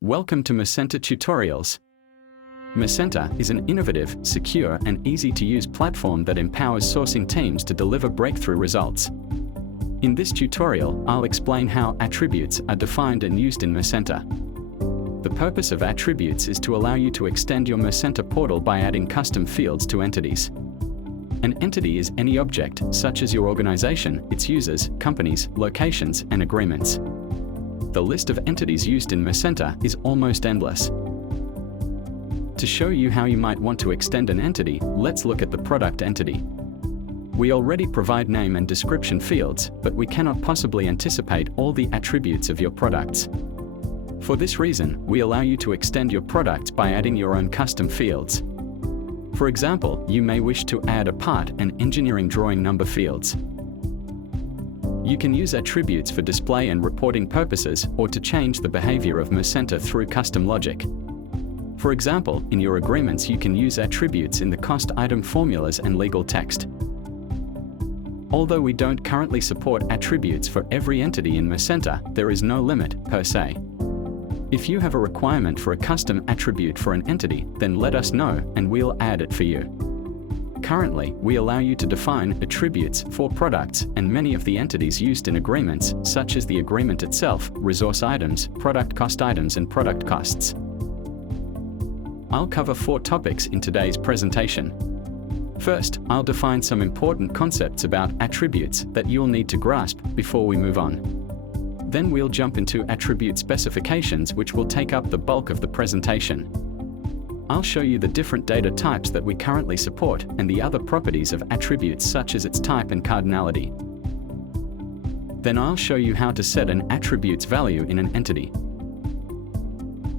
Welcome to Mercenta Tutorials. Mercenta is an innovative, secure, and easy-to-use platform that empowers sourcing teams to deliver breakthrough results. In this tutorial, I'll explain how attributes are defined and used in Mercenta. The purpose of attributes is to allow you to extend your Mercenta portal by adding custom fields to entities. An entity is any object, such as your organization, its users, companies, locations, and agreements. The list of entities used in Mercenta is almost endless. To show you how you might want to extend an entity, let's look at the product entity. We already provide name and description fields, but we cannot possibly anticipate all the attributes of your products. For this reason, we allow you to extend your products by adding your own custom fields. For example, you may wish to add a part and engineering drawing number fields. You can use attributes for display and reporting purposes or to change the behavior of Mercenta through custom logic. For example, in your agreements you can use attributes in the cost item formulas and legal text. Although we don't currently support attributes for every entity in Mercenta, there is no limit, per se. If you have a requirement for a custom attribute for an entity, then let us know and we'll add it for you. Currently, we allow you to define attributes for products and many of the entities used in agreements, such as the agreement itself, resource items, product cost items, and product costs. I'll cover 4 topics in today's presentation. First, I'll define some important concepts about attributes that you'll need to grasp before we move on. Then we'll jump into attribute specifications, which will take up the bulk of the presentation. I'll show you the different data types that we currently support and the other properties of attributes such as its type and cardinality. Then I'll show you how to set an attribute's value in an entity.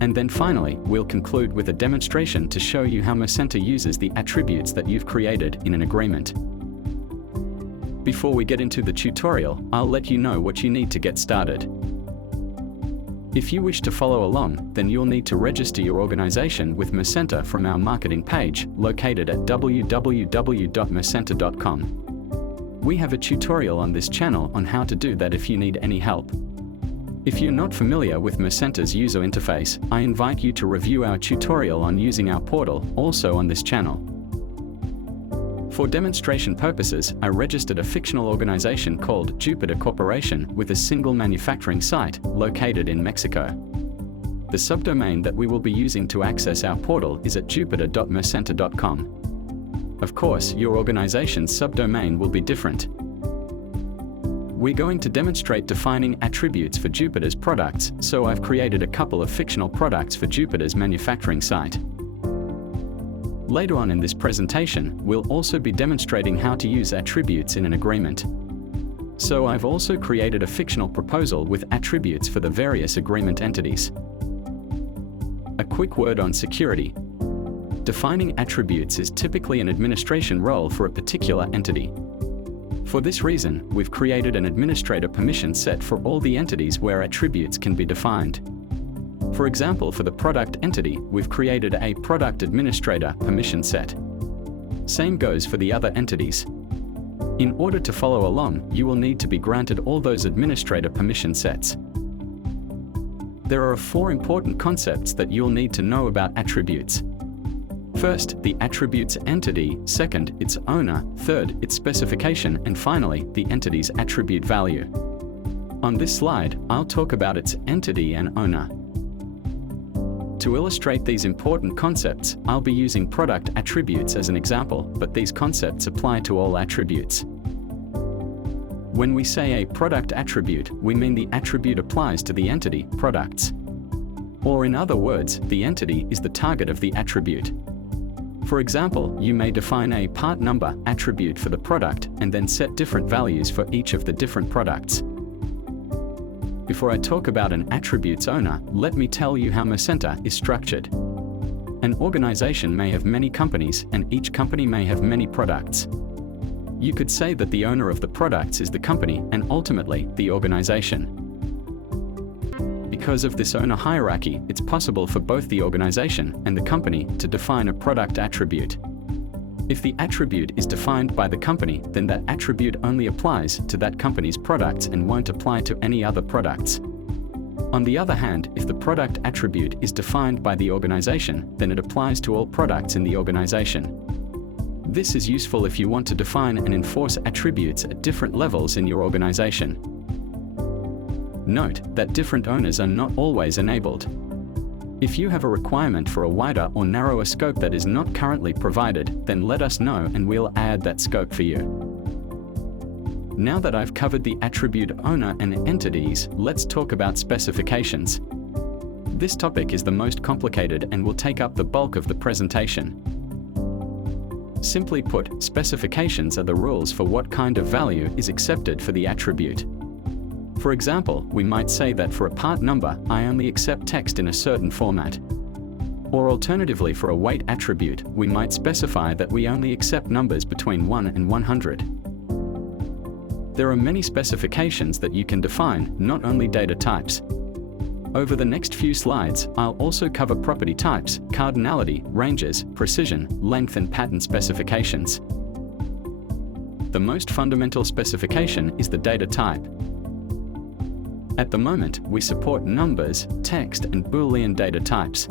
And then finally, we'll conclude with a demonstration to show you how Mercenta uses the attributes that you've created in an agreement. Before we get into the tutorial, I'll let you know what you need to get started. If you wish to follow along, then you'll need to register your organization with Mercenta from our marketing page, located at www.mercenta.com. We have a tutorial on this channel on how to do that if you need any help. If you're not familiar with Mercenta's user interface, I invite you to review our tutorial on using our portal, also on this channel. For demonstration purposes, I registered a fictional organization called Jupiter Corporation with a single manufacturing site located in Mexico. The subdomain that we will be using to access our portal is at jupiter.mercenta.com. Of course, your organization's subdomain will be different. We're going to demonstrate defining attributes for Jupiter's products, so I've created a couple of fictional products for Jupiter's manufacturing site. Later on in this presentation, we'll also be demonstrating how to use attributes in an agreement. So I've also created a fictional proposal with attributes for the various agreement entities. A quick word on security. Defining attributes is typically an administration role for a particular entity. For this reason, we've created an administrator permission set for all the entities where attributes can be defined. For example, for the product entity, we've created a product administrator permission set. Same goes for the other entities. In order to follow along, you will need to be granted all those administrator permission sets. There are 4 important concepts that you'll need to know about attributes. First, the attribute's entity, second, its owner, third, its specification, and finally, the entity's attribute value. On this slide, I'll talk about its entity and owner. To illustrate these important concepts, I'll be using product attributes as an example, but these concepts apply to all attributes. When we say a product attribute, we mean the attribute applies to the entity, products. Or in other words, the entity is the target of the attribute. For example, you may define a part number attribute for the product and then set different values for each of the different products. Before I talk about an attribute's owner, let me tell you how Mercenta is structured. An organization may have many companies, and each company may have many products. You could say that the owner of the products is the company and ultimately the organization. Because of this owner hierarchy, it's possible for both the organization and the company to define a product attribute. If the attribute is defined by the company, then that attribute only applies to that company's products and won't apply to any other products. On the other hand, if the product attribute is defined by the organization, then it applies to all products in the organization. This is useful if you want to define and enforce attributes at different levels in your organization. Note that different owners are not always enabled. If you have a requirement for a wider or narrower scope that is not currently provided, then let us know and we'll add that scope for you. Now that I've covered the attribute owner and entities, let's talk about specifications. This topic is the most complicated and will take up the bulk of the presentation. Simply put, specifications are the rules for what kind of value is accepted for the attribute. For example, we might say that for a part number, I only accept text in a certain format. Or alternatively, for a weight attribute, we might specify that we only accept numbers between 1 and 100. There are many specifications that you can define, not only data types. Over the next few slides, I'll also cover property types, cardinality, ranges, precision, length and pattern specifications. The most fundamental specification is the data type. At the moment, we support numbers, text, and Boolean data types.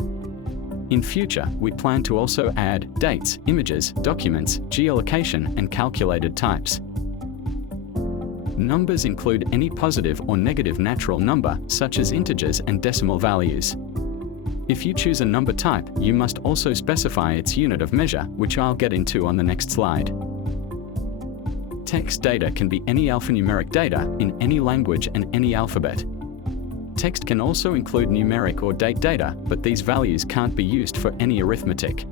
In future, we plan to also add dates, images, documents, geolocation, and calculated types. Numbers include any positive or negative natural number, such as integers and decimal values. If you choose a number type, you must also specify its unit of measure, which I'll get into on the next slide. Text data can be any alphanumeric data in any language and any alphabet. Text can also include numeric or date data, but these values can't be used for any arithmetic.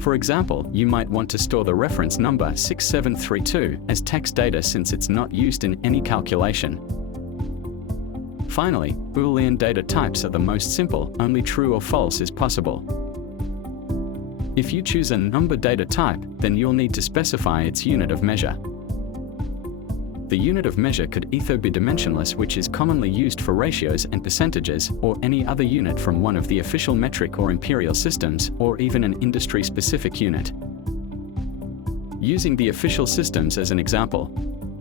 For example, you might want to store the reference number 6732 as text data since it's not used in any calculation. Finally, Boolean data types are the most simple, only true or false is possible. If you choose a number data type, then you'll need to specify its unit of measure. The unit of measure could either be dimensionless, which is commonly used for ratios and percentages, or any other unit from one of the official metric or imperial systems, or even an industry-specific unit. Using the official systems as an example,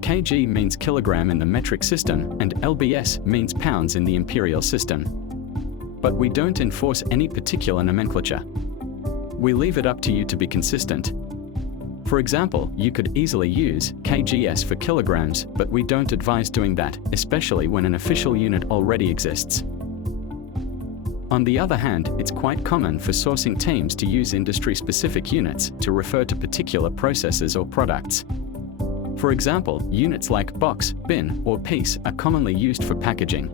kg means kilogram in the metric system, and lbs means pounds in the imperial system. But we don't enforce any particular nomenclature. We leave it up to you to be consistent. For example, you could easily use kgs for kilograms, but we don't advise doing that, especially when an official unit already exists. On the other hand, it's quite common for sourcing teams to use industry-specific units to refer to particular processes or products. For example, units like box, bin, or piece are commonly used for packaging.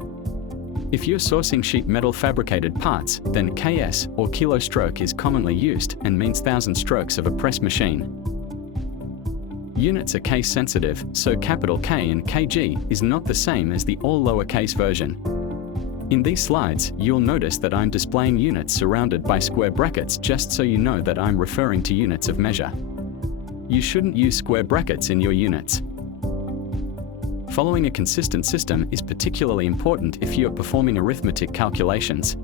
If you're sourcing sheet metal fabricated parts, then KS or kilo stroke is commonly used and means 1,000 strokes of a press machine. Units are case sensitive, so capital K and kg is not the same as the all lowercase version. In these slides, you'll notice that I'm displaying units surrounded by square brackets just so you know that I'm referring to units of measure. You shouldn't use square brackets in your units. Following a consistent system is particularly important if you're performing arithmetic calculations.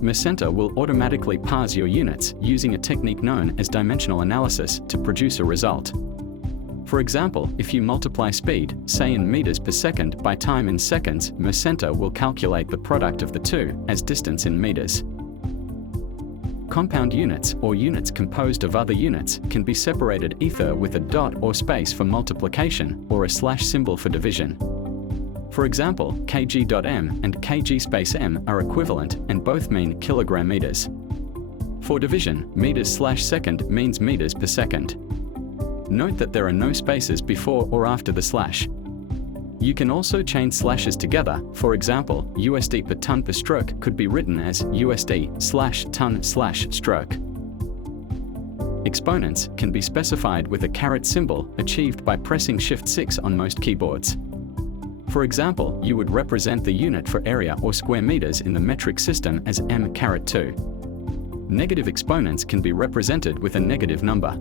Mercenta will automatically parse your units using a technique known as dimensional analysis to produce a result. For example, if you multiply speed, say in meters per second, by time in seconds, Mercenta will calculate the product of the two as distance in meters. Compound units, or units composed of other units, can be separated either with a dot or space for multiplication or a slash symbol for division. For example, kg.m and kg space m are equivalent and both mean kilogram meters. For division, meters/second means meters per second. Note that there are no spaces before or after the slash. You can also chain slashes together. For example, USD per ton per stroke could be written as USD/ton/stroke. Exponents can be specified with a caret symbol achieved by pressing Shift-6 on most keyboards. For example, you would represent the unit for area or square meters in the metric system as m-2. Negative exponents can be represented with a negative number.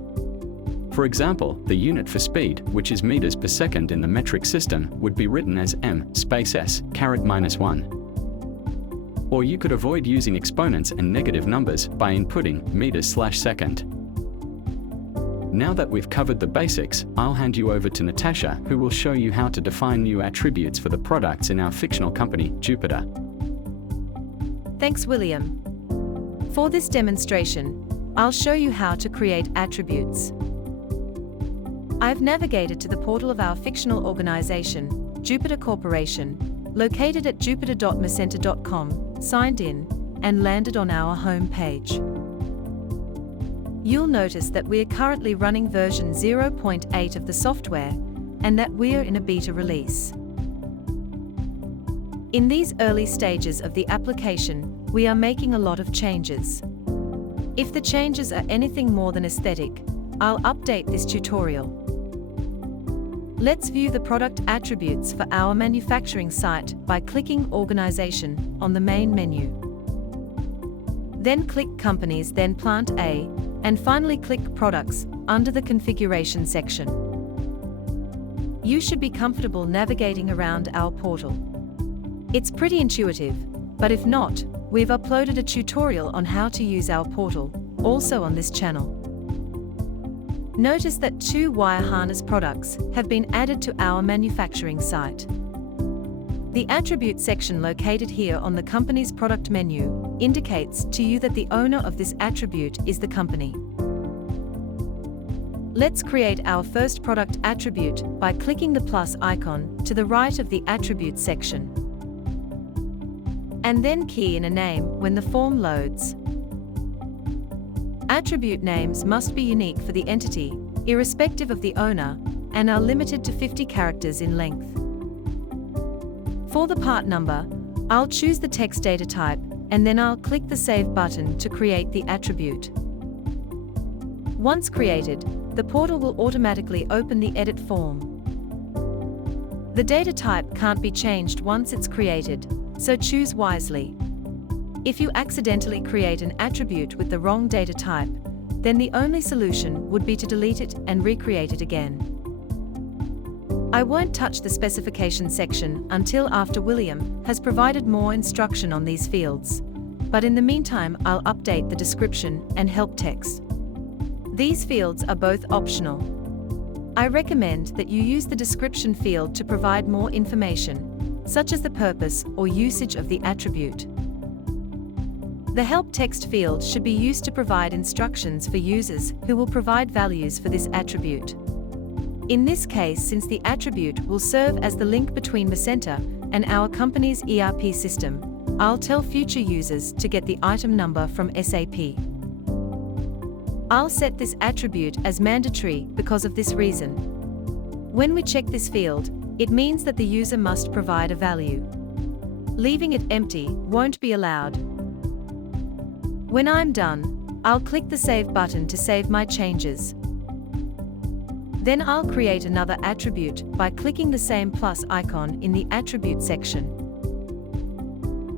For example, the unit for speed, which is meters per second in the metric system, would be written as m(s)(-1). Or you could avoid using exponents and negative numbers by inputting meters/second. Now that we've covered the basics, I'll hand you over to Natasha, who will show you how to define new attributes for the products in our fictional company, Jupiter. Thanks, William. For this demonstration, I'll show you how to create attributes. I've navigated to the portal of our fictional organization, Jupiter Corporation, located at jupiter.mercenta.com, signed in, and landed on our home page. You'll notice that we are currently running version 0.8 of the software, and that we're in a beta release. In these early stages of the application, we are making a lot of changes. If the changes are anything more than aesthetic, I'll update this tutorial. Let's view the product attributes for our manufacturing site by clicking Organization on the main menu. Then click Companies, then Plant A, and finally click Products under the Configuration section. You should be comfortable navigating around our portal. It's pretty intuitive, but if not, we've uploaded a tutorial on how to use our portal, also on this channel. Notice that 2 wire harness products have been added to our manufacturing site. The attribute section located here on the company's product menu indicates to you that the owner of this attribute is the company. Let's create our first product attribute by clicking the plus icon to the right of the attribute section. And then key in a name when the form loads. Attribute names must be unique for the entity, irrespective of the owner, and are limited to 50 characters in length. For the part number, I'll choose the text data type, and then I'll click the Save button to create the attribute. Once created, the portal will automatically open the edit form. The data type can't be changed once it's created, so choose wisely. If you accidentally create an attribute with the wrong data type, then the only solution would be to delete it and recreate it again. I won't touch the specification section until after William has provided more instruction on these fields, but in the meantime I'll update the description and help text. These fields are both optional. I recommend that you use the description field to provide more information, such as the purpose or usage of the attribute. The help text field should be used to provide instructions for users who will provide values for this attribute. In this case, since the attribute will serve as the link between Mercenta and our company's ERP system, I'll tell future users to get the item number from SAP. I'll set this attribute as mandatory because of this reason. When we check this field, it means that the user must provide a value. Leaving it empty won't be allowed. When I'm done, I'll click the Save button to save my changes. Then I'll create another attribute by clicking the same plus icon in the attribute section.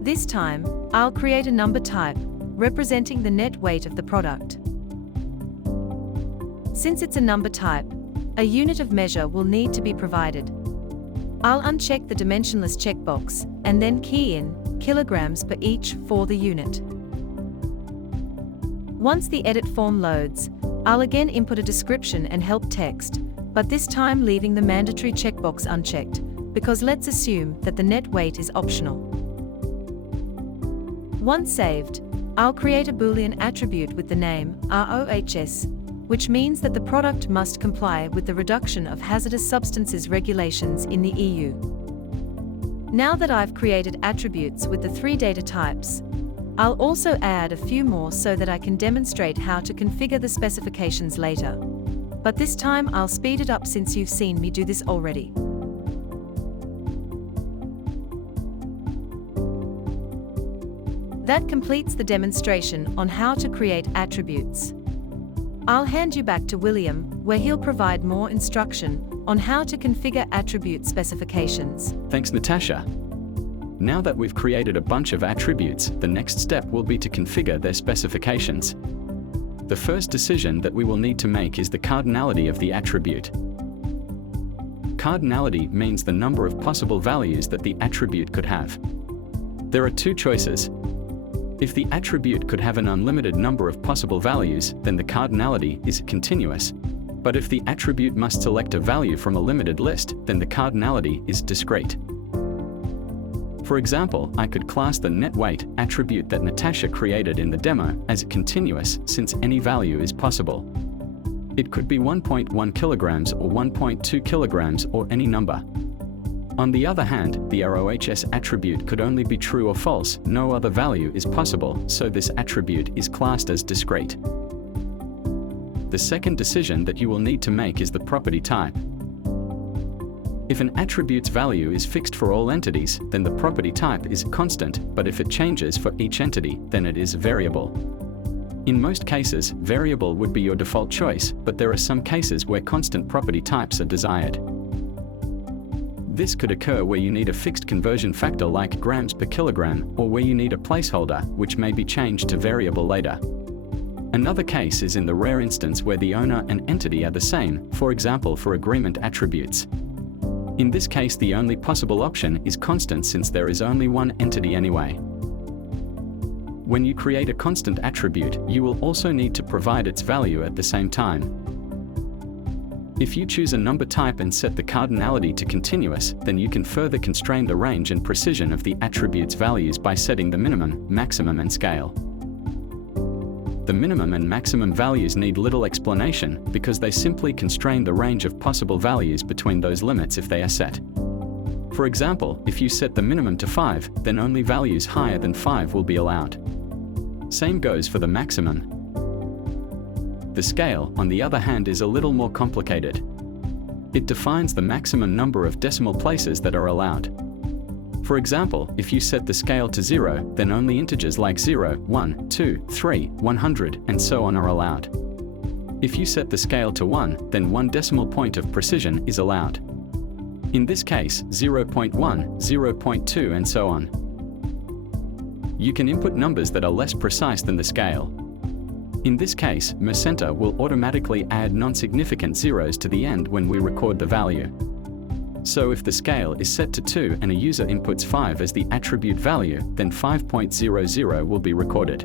This time, I'll create a number type, representing the net weight of the product. Since it's a number type, a unit of measure will need to be provided. I'll uncheck the dimensionless checkbox and then key in kilograms per each for the unit. Once the edit form loads, I'll again input a description and help text, but this time leaving the mandatory checkbox unchecked, because let's assume that the net weight is optional. Once saved, I'll create a Boolean attribute with the name ROHS, which means that the product must comply with the Reduction of Hazardous Substances regulations in the EU. Now that I've created attributes with the 3 data types, I'll also add a few more so that I can demonstrate how to configure the specifications later. But this time I'll speed it up since you've seen me do this already. That completes the demonstration on how to create attributes. I'll hand you back to William, where he'll provide more instruction on how to configure attribute specifications. Thanks, Natasha. Now that we've created a bunch of attributes, the next step will be to configure their specifications. The first decision that we will need to make is the cardinality of the attribute. Cardinality means the number of possible values that the attribute could have. There are 2 choices. If the attribute could have an unlimited number of possible values, then the cardinality is continuous. But if the attribute must select a value from a limited list, then the cardinality is discrete. For example, I could class the net weight attribute that Natasha created in the demo as continuous, since any value is possible. It could be 1.1 kilograms or 1.2 kilograms or any number. On the other hand, the ROHS attribute could only be true or false, no other value is possible, so this attribute is classed as discrete. The second decision that you will need to make is the property type. If an attribute's value is fixed for all entities, then the property type is constant, but if it changes for each entity, then it is variable. In most cases, variable would be your default choice, but there are some cases where constant property types are desired. This could occur where you need a fixed conversion factor like grams per kilogram, or where you need a placeholder, which may be changed to variable later. Another case is in the rare instance where the owner and entity are the same, for example for agreement attributes. In this case, the only possible option is constant since there is only one entity anyway. When you create a constant attribute, you will also need to provide its value at the same time. If you choose a number type and set the cardinality to continuous, then you can further constrain the range and precision of the attribute's values by setting the minimum, maximum, and scale. The minimum and maximum values need little explanation because they simply constrain the range of possible values between those limits if they are set. For example, if you set the minimum to 5, then only values higher than 5 will be allowed. Same goes for the maximum. The scale, on the other hand, is a little more complicated. It defines the maximum number of decimal places that are allowed. For example, if you set the scale to 0, then only integers like 0, 1, 2, 3, 100, and so on are allowed. If you set the scale to 1, then 1 decimal point of precision is allowed. In this case, 0.1, 0.2, and so on. You can input numbers that are less precise than the scale. In this case, Mercenta will automatically add non-significant zeros to the end when we record the value. So if the scale is set to 2 and a user inputs 5 as the attribute value, then 5.00 will be recorded.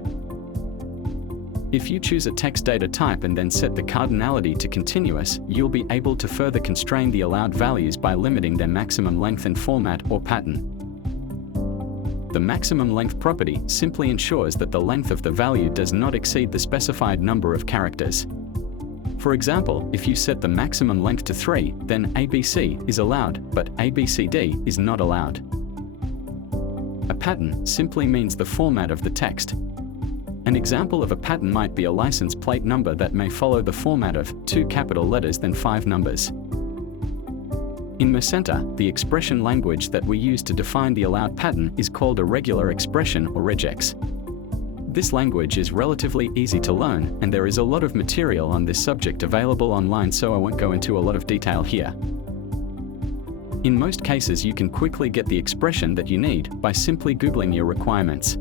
If you choose a text data type and then set the cardinality to continuous, you'll be able to further constrain the allowed values by limiting their maximum length and format or pattern. The maximum length property simply ensures that the length of the value does not exceed the specified number of characters. For example, if you set the maximum length to 3, then ABC is allowed, but ABCD is not allowed. A pattern simply means the format of the text. An example of a pattern might be a license plate number that may follow the format of 2 capital letters then 5 numbers. In Mercenta, the expression language that we use to define the allowed pattern is called a regular expression or regex. This language is relatively easy to learn, and there is a lot of material on this subject available online, so I won't go into a lot of detail here. In most cases, you can quickly get the expression that you need by simply Googling your requirements.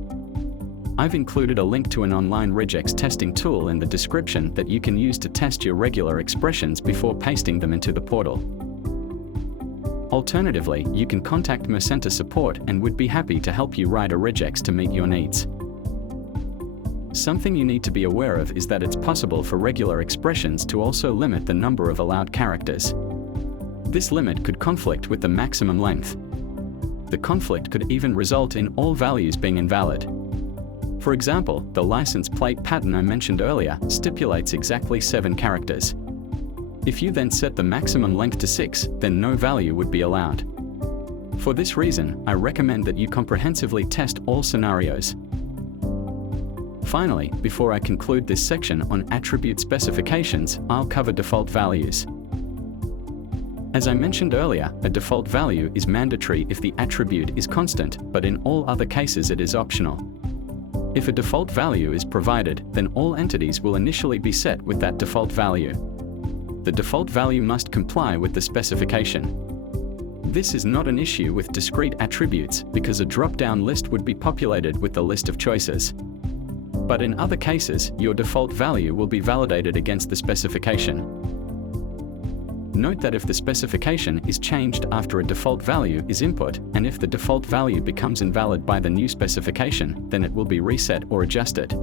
I've included a link to an online regex testing tool in the description that you can use to test your regular expressions before pasting them into the portal. Alternatively, you can contact Mercenta support and would be happy to help you write a regex to meet your needs. Something you need to be aware of is that it's possible for regular expressions to also limit the number of allowed characters. This limit could conflict with the maximum length. The conflict could even result in all values being invalid. For example, the license plate pattern I mentioned earlier stipulates exactly 7 characters. If you then set the maximum length to 6, then no value would be allowed. For this reason, I recommend that you comprehensively test all scenarios. Finally, before I conclude this section on attribute specifications, I'll cover default values. As I mentioned earlier, a default value is mandatory if the attribute is constant, but in all other cases it is optional. If a default value is provided, then all entities will initially be set with that default value. The default value must comply with the specification. This is not an issue with discrete attributes because a drop-down list would be populated with the list of choices. But in other cases, your default value will be validated against the specification. Note that if the specification is changed after a default value is input, and if the default value becomes invalid by the new specification, then it will be reset or adjusted.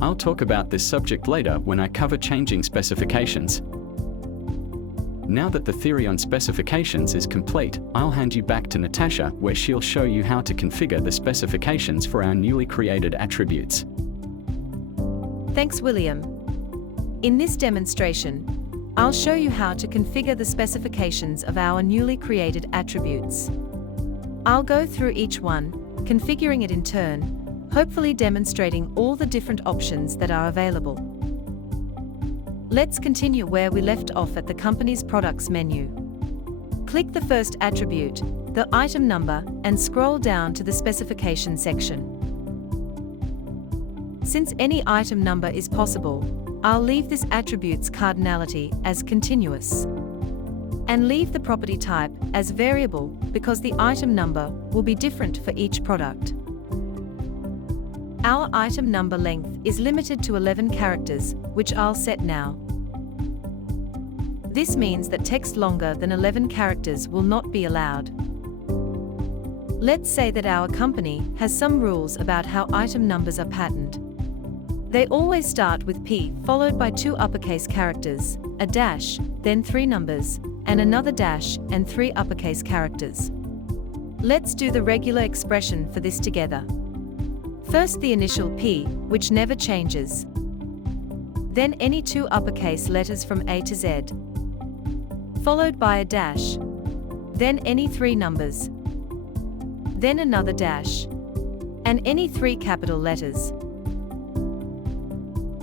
I'll talk about this subject later when I cover changing specifications. Now that the theory on specifications is complete, I'll hand you back to Natasha, where she'll show you how to configure the specifications for our newly created attributes. Thanks, William. In this demonstration, I'll show you how to configure the specifications of our newly created attributes. I'll go through each one, configuring it in turn, hopefully demonstrating all the different options that are available. Let's continue where we left off at the company's products menu. Click the first attribute, the item number, and scroll down to the specification section. Since any item number is possible, I'll leave this attribute's cardinality as continuous and leave the property type as variable because the item number will be different for each product. Our item number length is limited to 11 characters, which I'll set now. This means that text longer than 11 characters will not be allowed. Let's say that our company has some rules about how item numbers are patterned. They always start with P followed by 2 uppercase characters, a dash, then 3 numbers, and another dash and 3 uppercase characters. Let's do the regular expression for this together. First the initial P, which never changes. Then any 2 uppercase letters from A to Z. Followed by a dash. Then any 3 numbers. Then another dash. And any 3 capital letters.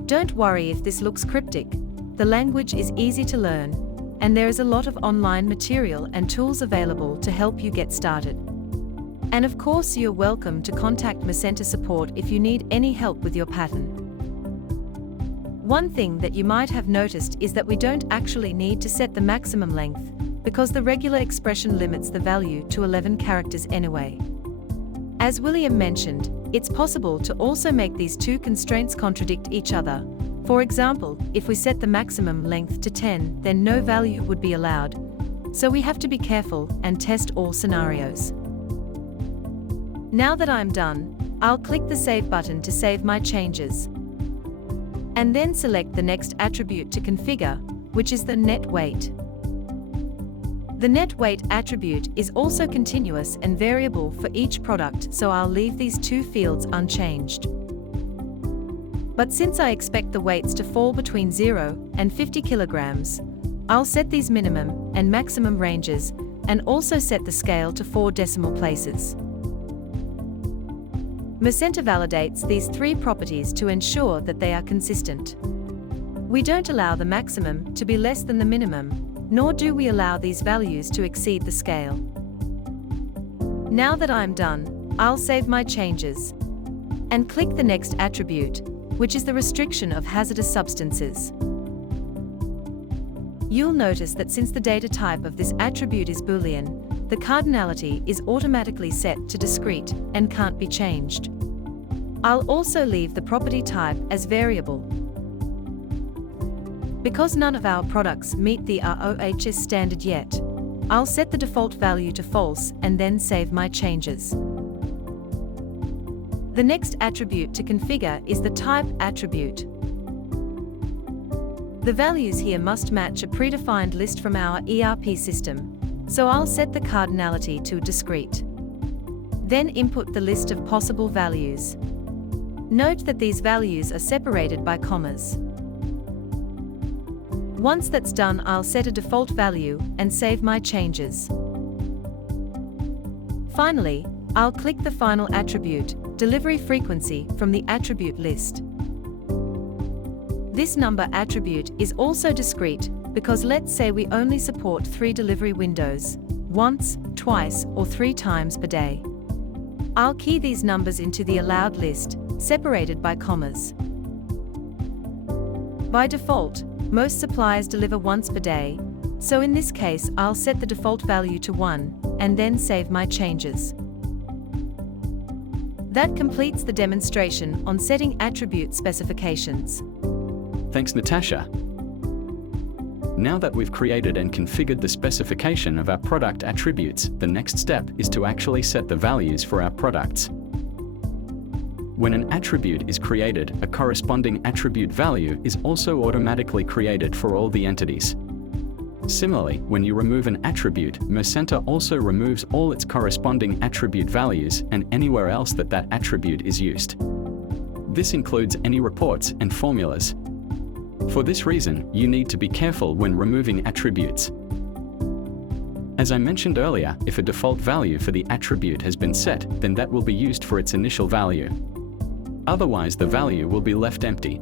Don't worry if this looks cryptic. The language is easy to learn, and there is a lot of online material and tools available to help you get started. And of course, you're welcome to contact Mercenta support if you need any help with your pattern. One thing that you might have noticed is that we don't actually need to set the maximum length, because the regular expression limits the value to 11 characters anyway. As William mentioned, it's possible to also make these 2 constraints contradict each other. For example, if we set the maximum length to 10, then no value would be allowed. So we have to be careful and test all scenarios. Now that I'm done, I'll click the Save button to save my changes. And then select the next attribute to configure, which is the net weight. The net weight attribute is also continuous and variable for each product, so I'll leave these 2 fields unchanged. But since I expect the weights to fall between 0 and 50 kilograms, I'll set these minimum and maximum ranges and also set the scale to 4 decimal places. Mercenta validates these 3 properties to ensure that they are consistent. We don't allow the maximum to be less than the minimum, nor do we allow these values to exceed the scale. Now that I'm done, I'll save my changes and click the next attribute, which is the restriction of hazardous substances. You'll notice that since the data type of this attribute is Boolean, the cardinality is automatically set to discrete and can't be changed. I'll also leave the property type as variable. Because none of our products meet the RoHS standard yet, I'll set the default value to false and then save my changes. The next attribute to configure is the type attribute. The values here must match a predefined list from our ERP system, so I'll set the cardinality to discrete. Then input the list of possible values. Note that these values are separated by commas. Once that's done, I'll set a default value and save my changes. Finally, I'll click the final attribute, delivery frequency, from the attribute list. This number attribute is also discrete because let's say we only support 3 delivery windows, once, twice, or 3 times per day. I'll key these numbers into the allowed list, separated by commas. By default, most suppliers deliver once per day, so in this case I'll set the default value to 1, and then save my changes. That completes the demonstration on setting attribute specifications. Thanks, Natasha. Now that we've created and configured the specification of our product attributes, the next step is to actually set the values for our products. When an attribute is created, a corresponding attribute value is also automatically created for all the entities. Similarly, when you remove an attribute, Mercenta also removes all its corresponding attribute values and anywhere else that that attribute is used. This includes any reports and formulas. For this reason, you need to be careful when removing attributes. As I mentioned earlier, if a default value for the attribute has been set, then that will be used for its initial value. Otherwise, the value will be left empty.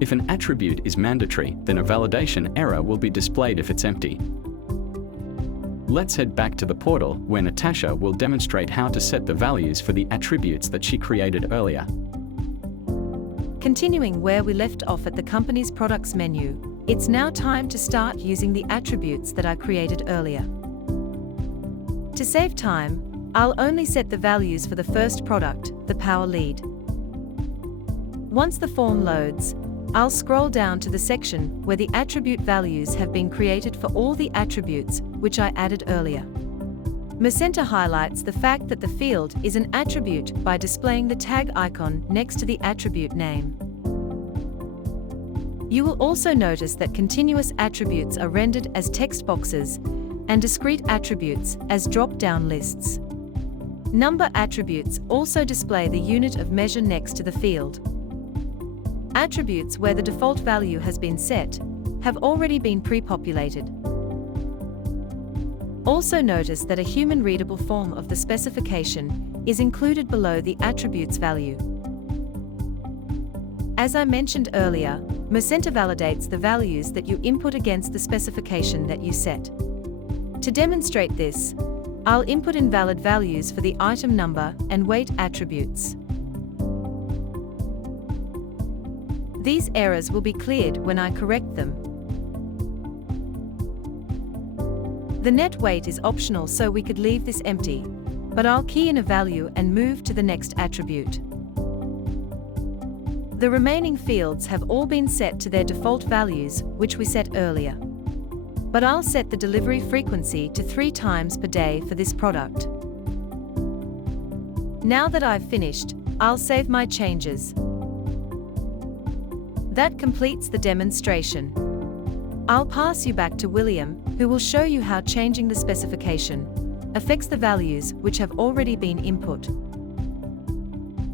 If an attribute is mandatory, then a validation error will be displayed if it's empty. Let's head back to the portal, where Natasha will demonstrate how to set the values for the attributes that she created earlier. Continuing where we left off at the company's products menu, it's now time to start using the attributes that I created earlier. To save time, I'll only set the values for the first product, the power lead. Once the form loads, I'll scroll down to the section where the attribute values have been created for all the attributes which I added earlier. Mercenta highlights the fact that the field is an attribute by displaying the tag icon next to the attribute name. You will also notice that continuous attributes are rendered as text boxes and discrete attributes as drop-down lists. Number attributes also display the unit of measure next to the field. Attributes where the default value has been set have already been pre-populated. Also notice that a human-readable form of the specification is included below the attribute's value. As I mentioned earlier, Mercenta validates the values that you input against the specification that you set. To demonstrate this, I'll input invalid values for the item number and weight attributes. These errors will be cleared when I correct them. The net weight is optional, so we could leave this empty, but I'll key in a value and move to the next attribute. The remaining fields have all been set to their default values, which we set earlier. But I'll set the delivery frequency to 3 times per day for this product. Now that I've finished, I'll save my changes. That completes the demonstration. I'll pass you back to William, who will show you how changing the specification affects the values which have already been input.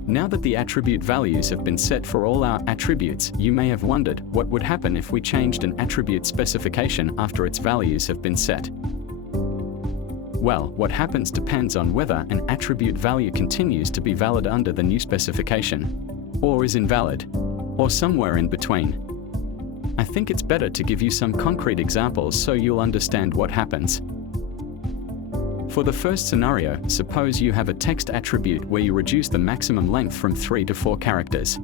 Now that the attribute values have been set for all our attributes, you may have wondered what would happen if we changed an attribute specification after its values have been set. Well, what happens depends on whether an attribute value continues to be valid under the new specification, or is invalid, or somewhere in between. I think it's better to give you some concrete examples so you'll understand what happens. For the first scenario, suppose you have a text attribute where you reduce the maximum length from 3 to 4 characters.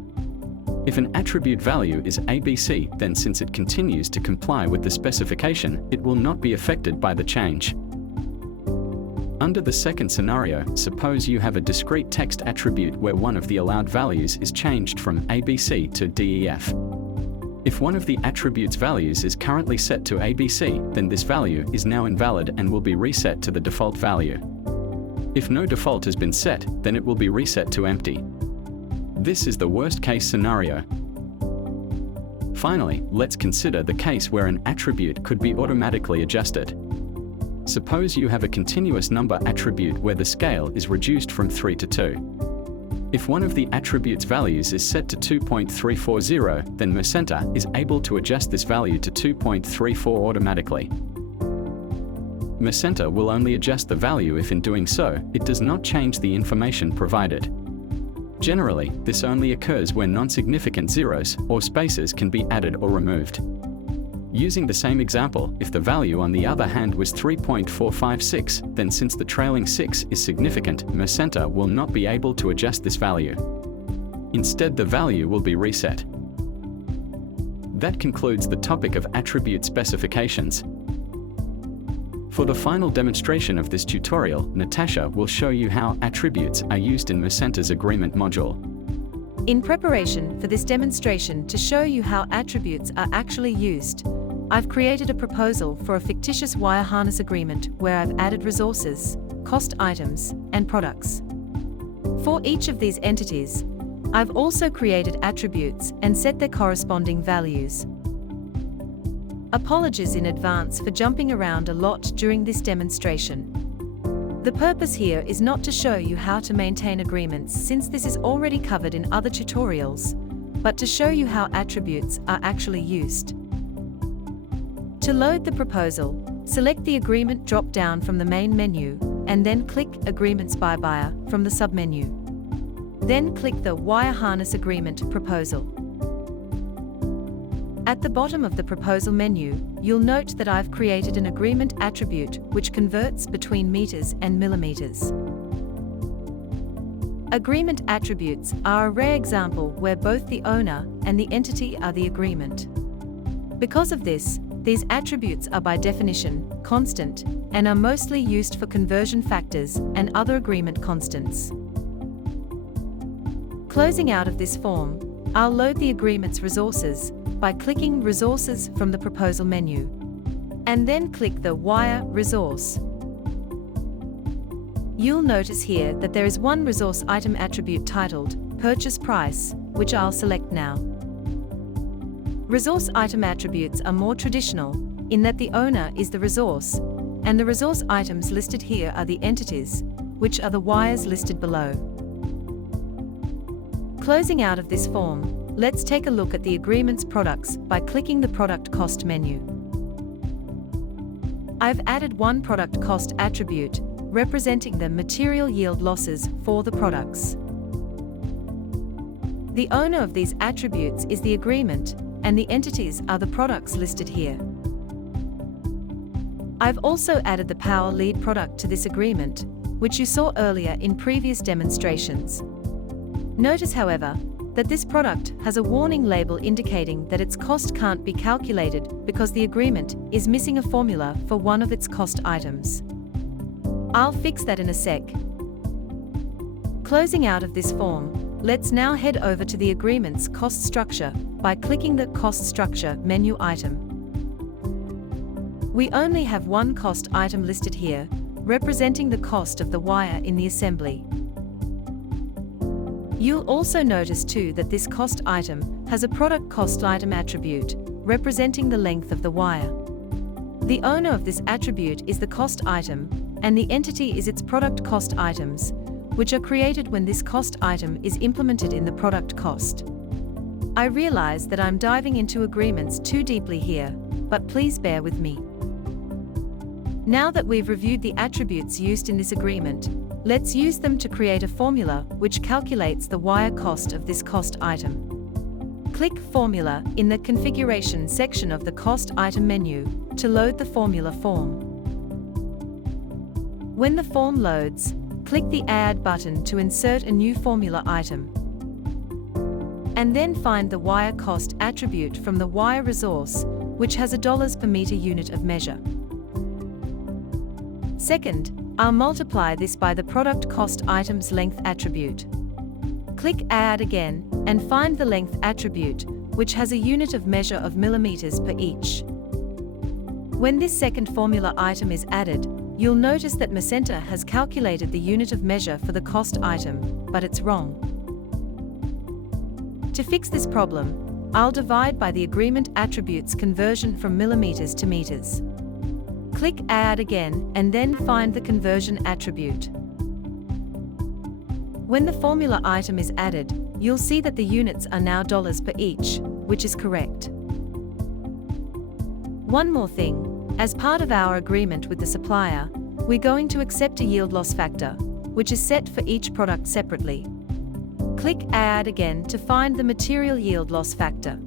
If an attribute value is ABC, then since it continues to comply with the specification, it will not be affected by the change. Under the second scenario, suppose you have a discrete text attribute where one of the allowed values is changed from ABC to DEF. If one of the attribute's values is currently set to ABC, then this value is now invalid and will be reset to the default value. If no default has been set, then it will be reset to empty. This is the worst-case scenario. Finally, let's consider the case where an attribute could be automatically adjusted. Suppose you have a continuous number attribute where the scale is reduced from 3 to 2. If one of the attribute's values is set to 2.340, then Mercenta is able to adjust this value to 2.34 automatically. Mercenta will only adjust the value if in doing so, it does not change the information provided. Generally, this only occurs when non-significant zeros or spaces can be added or removed. Using the same example, if the value on the other hand was 3.456, then since the trailing 6 is significant, Mercenta will not be able to adjust this value. Instead, the value will be reset. That concludes the topic of attribute specifications. For the final demonstration of this tutorial, Natasha will show you how attributes are used in Mercenta's agreement module. In preparation for this demonstration to show you how attributes are actually used, I've created a proposal for a fictitious wire harness agreement where I've added resources, cost items, and products. For each of these entities, I've also created attributes and set their corresponding values. Apologies in advance for jumping around a lot during this demonstration. The purpose here is not to show you how to maintain agreements, since this is already covered in other tutorials, but to show you how attributes are actually used. To load the proposal, select the Agreement drop-down from the main menu, and then click Agreements by Buyer from the submenu. Then click the Wire Harness Agreement Proposal. At the bottom of the proposal menu, you'll note that I've created an agreement attribute which converts between meters and millimeters. Agreement attributes are a rare example where both the owner and the entity are the agreement. Because of this, these attributes are by definition constant and are mostly used for conversion factors and other agreement constants. Closing out of this form, I'll load the agreement's resources by clicking Resources from the proposal menu, and then click the Wire Resource. You'll notice here that there is one resource item attribute titled Purchase Price, which I'll select now. Resource item attributes are more traditional in that the owner is the resource, and the resource items listed here are the entities, which are the wires listed below. Closing out of this form, let's take a look at the agreement's products by clicking the Product Cost menu. I've added one product cost attribute representing the material yield losses for the products. The owner of these attributes is the agreement, and the entities are the products listed here. I've also added the Power Lead product to this agreement, which you saw earlier in previous demonstrations. Notice, however, that this product has a warning label indicating that its cost can't be calculated because the agreement is missing a formula for one of its cost items. I'll fix that in a sec. Closing out of this form, let's now head over to the agreement's cost structure by clicking the Cost Structure menu item. We only have one cost item listed here, representing the cost of the wire in the assembly. You'll also notice too that this cost item has a product cost item attribute, representing the length of the wire. The owner of this attribute is the cost item, and the entity is its product cost items, which are created when this cost item is implemented in the product cost. I realize that I'm diving into agreements too deeply here, but please bear with me. Now that we've reviewed the attributes used in this agreement, let's use them to create a formula which calculates the wire cost of this cost item. Click Formula in the Configuration section of the Cost Item menu to load the formula form. When the form loads, click the Add button to insert a new formula item. And then find the wire cost attribute from the wire resource, which has a dollars per meter unit of measure. Second, I'll multiply this by the product cost item's length attribute. Click Add again, and find the length attribute, which has a unit of measure of millimeters per each. When this second formula item is added, you'll notice that Mercenta has calculated the unit of measure for the cost item, but it's wrong. To fix this problem, I'll divide by the agreement attribute's conversion from millimeters to meters. Click Add again, and then find the conversion attribute. When the formula item is added, you'll see that the units are now dollars per each, which is correct. One more thing, as part of our agreement with the supplier, we're going to accept a yield loss factor, which is set for each product separately. Click Add again to find the material yield loss factor.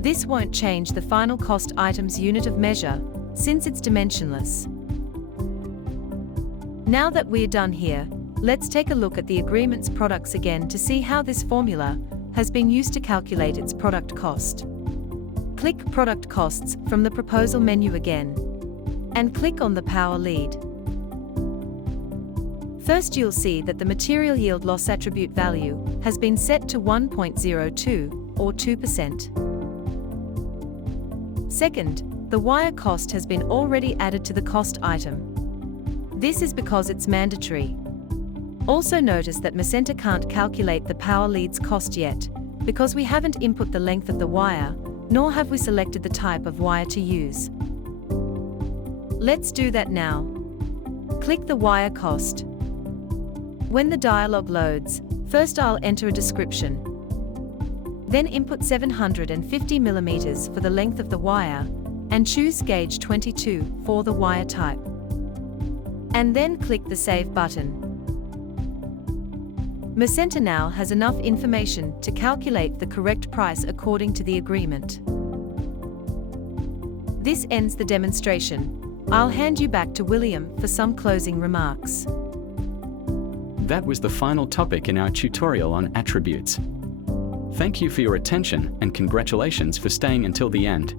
This won't change the final cost item's unit of measure, since it's dimensionless. Now that we're done here, let's take a look at the agreement's products again to see how this formula has been used to calculate its product cost. Click Product Costs from the Proposal menu again, and click on the Power Lead. First, you'll see that the material yield loss attribute value has been set to 1.02, or 2%. Second, the wire cost has been already added to the cost item. This is because it's mandatory. Also notice that Mercenta can't calculate the Power Lead's cost yet, because we haven't input the length of the wire, nor have we selected the type of wire to use. Let's do that now. Click the wire cost. When the dialog loads, first I'll enter a description. Then input 750 mm for the length of the wire, and choose gauge 22 for the wire type. And then click the Save button. Mercenta now has enough information to calculate the correct price according to the agreement. This ends the demonstration. I'll hand you back to William for some closing remarks. That was the final topic in our tutorial on attributes. Thank you for your attention and congratulations for staying until the end.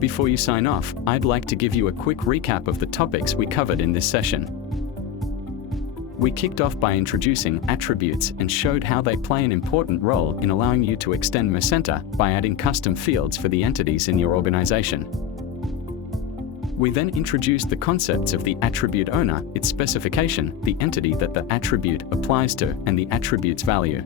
Before you sign off, I'd like to give you a quick recap of the topics we covered in this session. We kicked off by introducing attributes and showed how they play an important role in allowing you to extend Mercenta by adding custom fields for the entities in your organization. We then introduced the concepts of the attribute owner, its specification, the entity that the attribute applies to, and the attribute's value.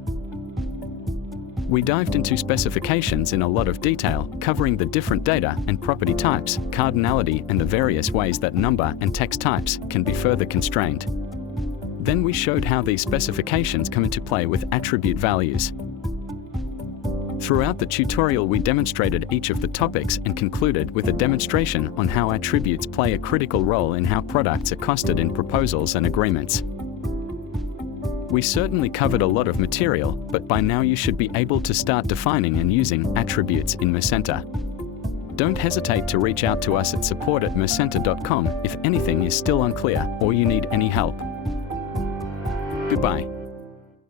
We dived into specifications in a lot of detail, covering the different data and property types, cardinality, and the various ways that number and text types can be further constrained. Then we showed how these specifications come into play with attribute values. Throughout the tutorial, we demonstrated each of the topics and concluded with a demonstration on how attributes play a critical role in how products are costed in proposals and agreements. We certainly covered a lot of material, but by now you should be able to start defining and using attributes in Mercenta. Don't hesitate to reach out to us at support@mercenta.com if anything is still unclear or you need any help. Goodbye.